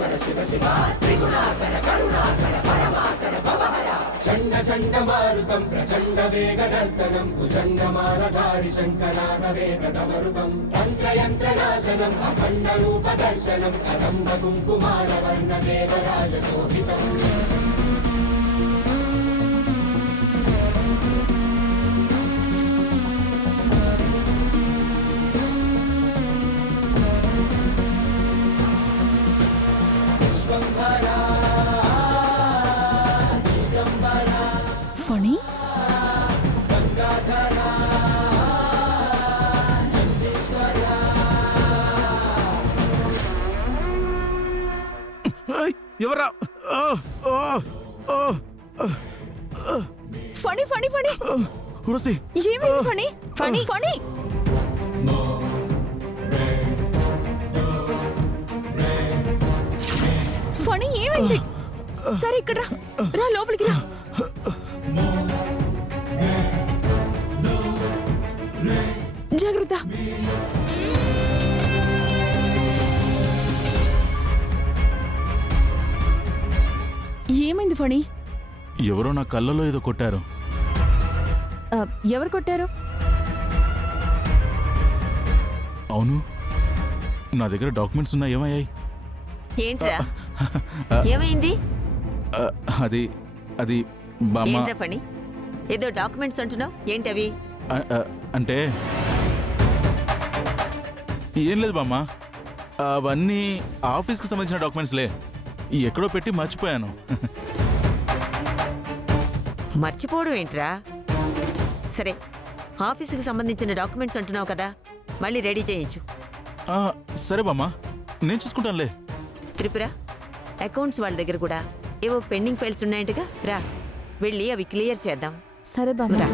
పరమేశ్వర శివ శివ త్రిగుణాకర కరుణాకర పరమాకర భవహర చండ చండ మారుతం ప్రచండ వేగదర్తనం భుజంగమాలధారి శంకరాద వేద డమరుకం తంత్రయంత్ర నాశనం అఖండ రూప దర్శనం కదంబ కుంకుమార వర్ణ దేవరాజ శోభితం ఫణి ఎవరా ఫణి ఫణి ఫణి ఉరసి ఏమైంది ఫణి ఫణి ఫణి ఫణి ఏమైంది సరే ఇక్కడ రా లోపలికి రా జాగ్రత్త ఏమైంది ఫణి ఎవరో నా కళ్ళలో ఏదో కొట్టారు. ఎవరు కొట్టారు అవును, నా దగ్గర డాక్యుమెంట్స్ ఉన్నాయి. ఏమయ్యాయి? ఏంట్రా ఏమైంది? అది అది బామ్మ. ఏంట్రా పని? ఏదో డాక్యుమెంట్స్ అంటున్నావు, ఏంటవి? అంటే ఏం లేదు బామ్మ, అవన్నీ ఆఫీస్కి సంబంధించిన డాక్యుమెంట్స్లే. ఎక్కడో పెట్టి మర్చిపోయాను. మర్చిపోవడం ఏంట్రా? సరే, ఆఫీసుకి సంబంధించిన డాక్యుమెంట్స్ అంటున్నావు కదా, మళ్ళీ రెడీ చేయించు. సరే బామ్మ, నేను చూసుకుంటానులే. త్రిపుర, అకౌంట్స్ వాళ్ళ దగ్గర కూడా ఏవో పెండింగ్ ఫైల్స్ ఉన్నాయంటగా, రా వెళ్ళి అవి క్లియర్ చేద్దాం. సరే బామ్మ. రా.